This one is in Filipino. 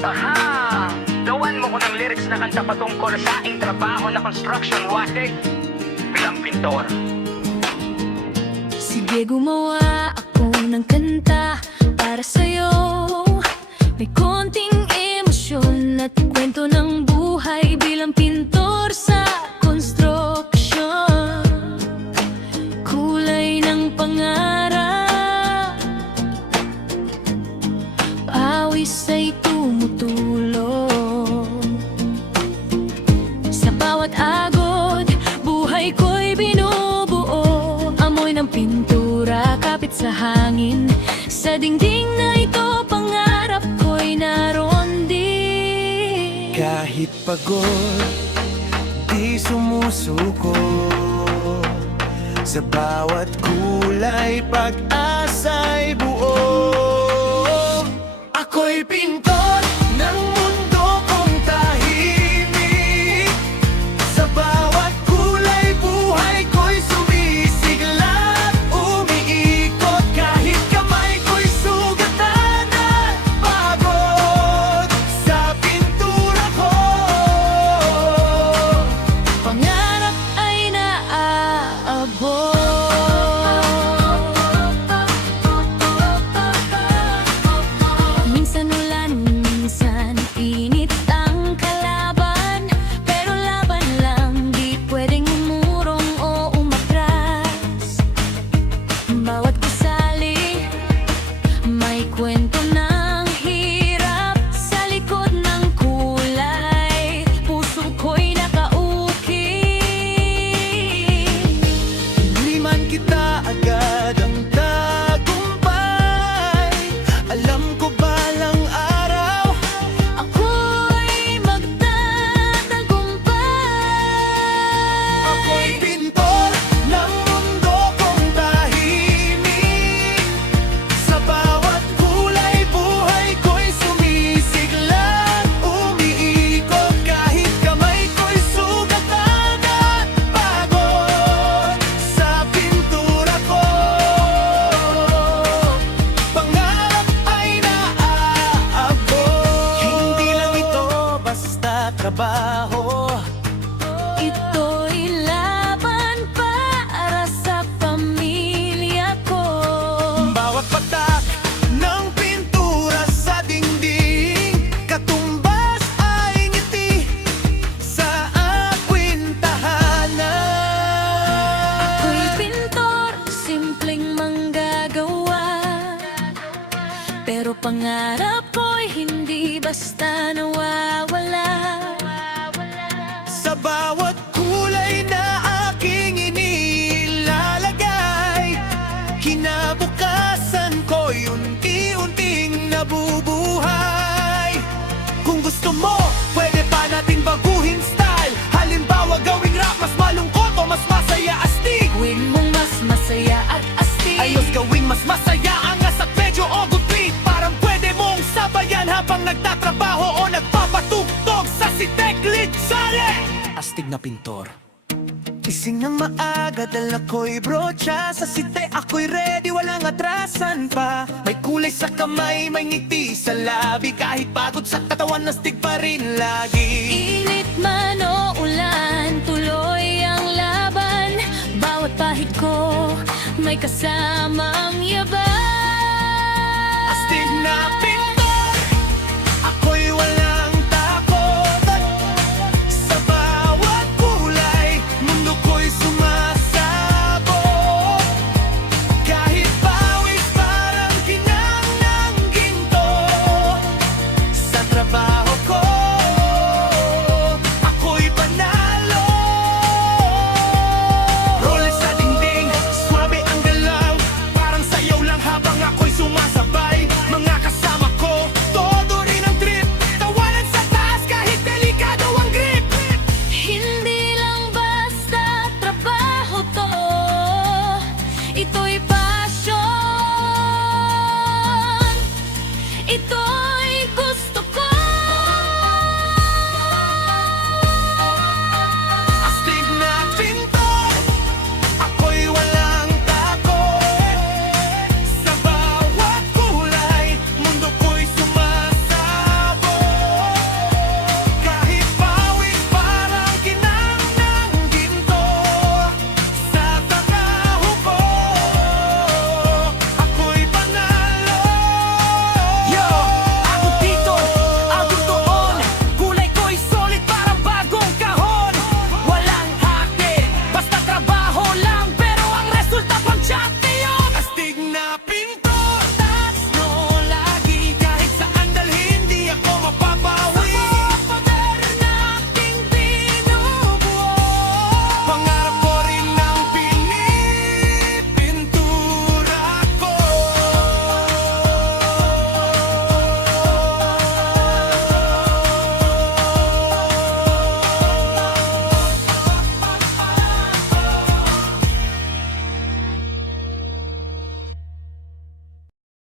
Aha! Gawan mo ko ng lyrics na kanta patungkol sa aking trabaho na construction worker bilang pintor. Sige, gumawa ako ng kanta para sa'yo. May konting emosyon at kwento ng buhay bilang pintor sa construction. Kulay ng pangarap, pawis ay tumutulong. Sa bawat agod, buhay ko'y binubuo. Amoy ng pintura, kapit sa hangin. Sa dingding na ito, pangarap ko'y naroon din. Kahit pagod, di sumusuko. Sa bawat kulay, pag-asa'y buo. Ako'y pintor ng mundo kong tahimik. Sa bawat kulay, buhay ko'y sumisigla at umiikot. Kahit kamay ko'y sugatan at pagod sa pintura ko. Pangarap ay naaabot. Minsan ulan, minsan init ang kalaban. Pero laban lang, di pwedeng umurong o umatras. Bawat gusali, may kwento ng hirap. Sa likod ng kulay, puso ko'y nakaukit. Hindi man kita agad ang tagumpay, alam ko balang araw Ako'y magtatagumpay. ako'y pintor ng mundo kong tahimik. Sa bawat kulay, buhay ko'y sumisigla at umiikot. Kahit kamay ko'y sugatan at pagod sa pintura ko. Pangarap ay naaabot. Hindi lang ito basta trabaho. Ito'y laban para sa pamilya ko. Bawat patak ng pintura sa dingding, katumbas ay ngiti sa aking tahanan. Ako'y pintor, simpleng manggagawa. Pero pangarap ko'y hindi basta nawawala. Sa bawat kulay na aking inilalagay, kinabukasan ko'y unti-unting nabubuhay. Kung gusto mo, pwede pa nating baguhin style. Halimbawa, gawing rap mas malungkot o mas masaya astig. Gawin mong mas masaya at astig. Ayos gawing mas masaya angas at medyo ogot beat. Parang pwede mong sabayan habang nagtatrabaho o nagpapatugtog sa sitek litsare. Astig na pintor. Gising ng maaga, dala ko'y brocha. Sa site ako'y ready, walang atrasan pa. May kulay sa kamay, may ngiti sa labi. Kahit pagod sa katawan, astig pa rin lagi. Init man o ulan, tuloy ang laban. Bawat pahid ko, may kasamang yaban. Astig na pintor, ako'y walang takot. Sa bawat kulay, mundo ko'y sumasabog. Kahit pawis parang kinang ng ginto. Sa trabaho ko, ako'y panalo. Rolex sa dingding, swabe ang galaw. Parang sayaw lang habang ako'y sumasabay. Mga kasama ko, todo rin ang trip. Tawanan sa taas kahit delikado ang grip. Hindi lang basta trabaho to, ito'y passion. Ito